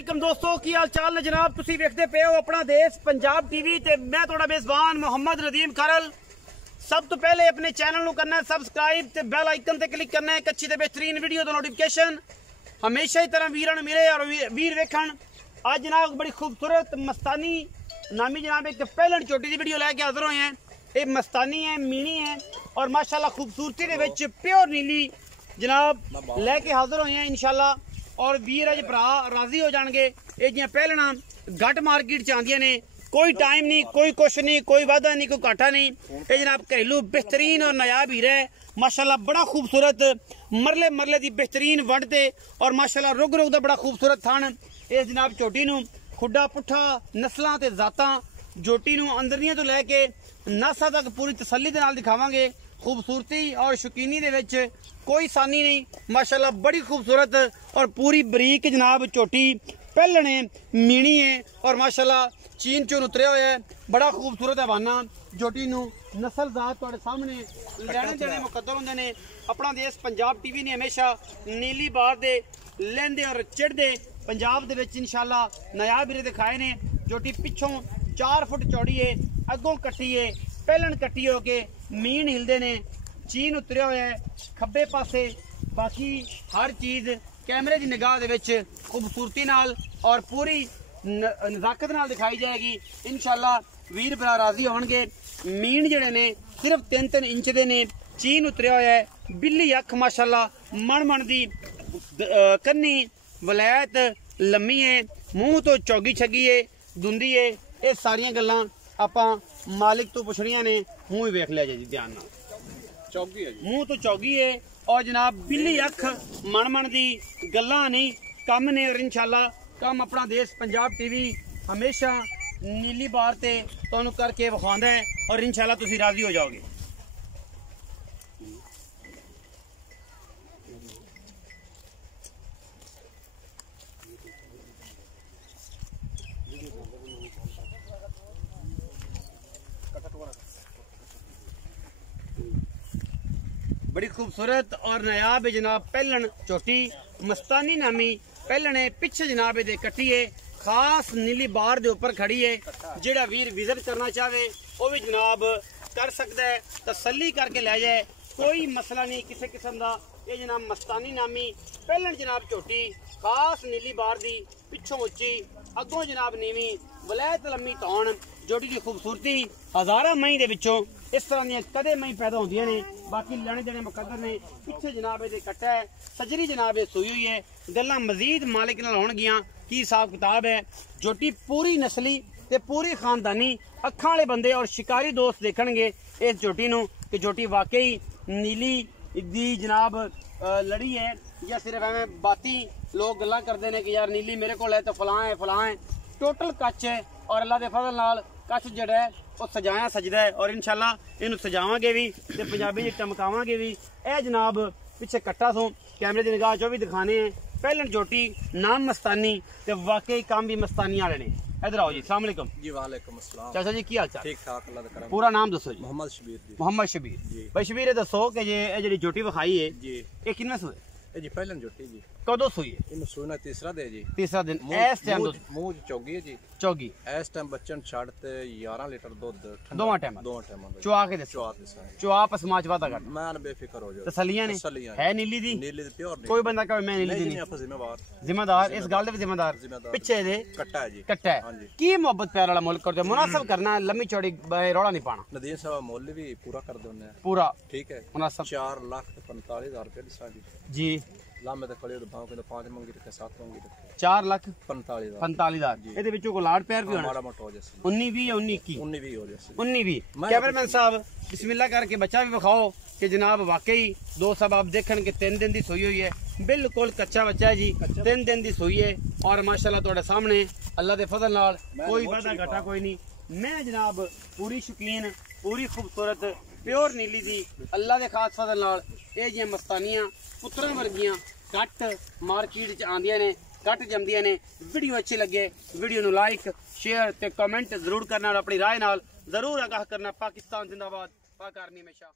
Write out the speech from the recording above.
वालेकुम दोस्तों की हाल चाल ने जनाब तुसी वेखदे पे हो अपना देश पंजाब टीवी ते मैं थोड़ा मेजबान मोहम्मद नदीम खरल। सब तो पहले अपने चैनल को करना है सबसक्राइब ते बेल आइकन ते क्लिक करना है। अच्छी ते बेहतरीन वीडियो तो नोटिफिकेशन हमेशा ही तरह वीरां नूं मिले और वीर वेखण। आज जनाब बड़ी खूबसूरत मस्तानी नामी जनाब एक पहलन चोटी की वीडियो लैके हाजिर होए हैं। ये मस्तानी है, मीनी है और माशाल्लाह खूबसूरती दे विच प्योर नीली जनाब लैके हाजिर होए हैं इंशाल्लाह। और वीर अज भरा राजी हो जाएंगे। ये जियां पहलना घट मार्केट च आंदियां ने, कोई टाइम नहीं, कोई कुछ नहीं, कोई वादा नहीं, कोई घाटा नहीं। ये जनाब घरेलू बेहतरीन और नायाब हीरा है माशाल्लाह। बड़ा खूबसूरत मरले मरले की बेहतरीन वंडते और माशाल्लाह रुग रुग दा बड़ा खूबसूरत थान। इस जनाब झोटी नूं खुड्डा पुट्ठा नस्लां ते जातां झोटी नूं अंदरियां तो लैके नासा तक पूरी तसल्ली दे नाल दिखावांगे। खूबसूरती और शौकीनी दे विच कोई सानी नहीं माशाल्लाह। बड़ी खूबसूरत और पूरी बरीक जनाब झोटी पहलने मीणी है और माशाल्लाह चीन चों उतरिया हुआ है। बड़ा खूबसूरत हवाना झोटी नूं नस्ल जात तुहाडे सामने लैणे देने मुकद्दर होंदे ने। अपना देश पंजाब टीवी ने हमेशा नीली बार दे लैंदे और चढ़दे पंजाब दे विच इंशाल्लाह नायाब हीरे दिखाए ने। झोटी पिछों 4 फुट चौड़ी है, अगों कट्टी है, पहलन कट्टी हो के मीन हिलदे ने। चीन उतरिया हुआ है खब्बे पासे। बाकी हर चीज कैमरे की निगाह दे विच खूबसूरती नाल और पूरी नजाकत नाल दिखाई जाएगी इंशाल्लाह। वीर भरा राजी होणगे। मीन जिहड़े ने सिर्फ 3-3 इंच दे ने। चीन उतरिया हुआ है, बिल्ली अख माशाल्लाह मन मन दी कन्नी वलैत लम्मी है, मूँह तो चौगी छगी है, धुंदी है। ये सारियां गल्लां आपां मालिक तो पुछणियां ने। मूँह ही वेख लिया जी ध्यान नाल, चौगी है, मूँह तो चौगी है और जनाब बिल्ली अख मन मन दी गल्लां नहीं कम ने। और इंशाल्लाह कम अपना देश पंजाब टीवी हमेशा नीली बार ते तुहानूं करके विखांदा है और इंशाल्लाह तुसीं राजी हो जाओगे। बड़ी खूबसूरत और नायाब है जनाब पहलन झोटी मस्तानी नामी पहलन है। पिछे जनाब ये कट्टी है, खास नीली बार दे ऊपर खड़ी है। जेड़ा वीर विजिट करना चाहे वो भी जनाब कर सकता है, तसल्ली करके ले जाए, कोई मसला नहीं किसी किस्म का। ये जनाब मस्तानी नामी पहलन जनाब झोटी खास नीली बार दी, पिछों उच्ची अगों जनाब नीवी वलैत लम्मी तौण। झोटी की खूबसूरती हजारां मई दे विचों इस तरह दी कदे मई पैदा होंदियां ने। बाकी लैने देने मुकद्दर ने। पिछे जनाब ये कट्टा है, सजरी जनाब ये सूई हुई है। गल्लां मजीद मालिक नाल होणगियां की हिसाब किताब है। झोटी पूरी नस्ली ते पूरी खानदानी अखां वाले बंदे और शिकारी दोस्त देखणगे इस झोटी नूं कि झोटी वाकई नीली दी जनाब लड़ी है या सिर्फ एवं बाती लोग गल्लां करदे ने कि यार नीली मेरे कोल है तो फलां है। टोटल कच है और अल्लाह दे फजल नाल कच जड़ा है वो सजाया सजदा है और इंशाल्लाह इनू सजावांगे भी ते पंजाबी च टमकावांगे भी। ए जनाब पिछे कट्टा सो कैमरे की निगाह चो भी दिखाने हैं। पहलन झोटी नाम मस्तानी ते वाकई काम भी मस्तानी वाले ने। इधर आओ जी, अस्सलाम वालेकुम जी। वालेकुम अस्सलाम चाचा जी, की हाल चाल? ठीक ठाक अल्लाह दा करम। पूरा नाम दसो जी। मोहम्मद शबीर जी। मोहम्मद शबीर जी। भाई शबीर ये दसो कि ये जेडी झोटी विखाई है जी ये किन्ने सूए? जी पहलन झोटी जी। कदों सूई है? इन्हें सूना तीसरा दे जी। तीसरा दिन। इस टाइम मुंह चौगी है जी। चौगी इस टाइम बच्चन छड़ते 11 लीटर दूध दोवां टाइम चुआ के दसो। चुआ पसमा चवा दा मैं बेफिक्र हो जाओ। तसल्लियां ने है नीली दी प्योर। कोई बंदा कहे मैं नीली दी नहीं। जिम्मेदार इस गल दे जिम्मेदार पिछे दे कट्टा है जी। कट्टा है की मोहब्बत प्यार वाला मुल्क करदे मुनासिब करना लम्मी चौड़ी रौला नहीं पाना। नदीम साहब मोल भी पूरा कर दोने पूरा ठीक है मुनासिब। 4,45,000 रुपए जी। लामे ते खड़े भाव के 5 मंगी रखे 7 मंगी रखे 4,45,000 ਇਹਦੇ ਵਿੱਚੋਂ ਕੋ ਲਾੜ ਪਿਆਰ ਵੀ ਹੋਣਾ ਮਾੜਾ ਮੋਟਾ ਹੋ ਜਾਏ 19-20 ਜਾਂ 19-21 ਹੋ ਜਾਏ 19-20। कैमरामैन साहब बिस्मिल्लाह करके बच्चा भी विखाओ कि जनाब वाकई दो सब आप देखन के 3 दिन की सोई हुई है। बिल्कुल कच्चा बच्चा है जी, 3 दिन की सोई है और माशाल्लाह तुहाडे सामने अल्लाह दे फजल नाल कोई वादा घाटा कोई नहीं। मैं जनाब पूरी शौकीन पूरी खूबसूरत प्योर नीली दी अल्लाह दे खास फजल नाल ये जियां मस्तानियां पुत्रां वर्गियां कट मार्केट च आंदियां ने, कट जमदियां ने। वीडियो अच्छी लगे वीडियो नूं लाइक शेयर ते कमेंट जरूर करना और अपनी राय नाल जरूर आगाह करना। पाकिस्तान जिंदाबाद, पाक आर्मी हमेशा।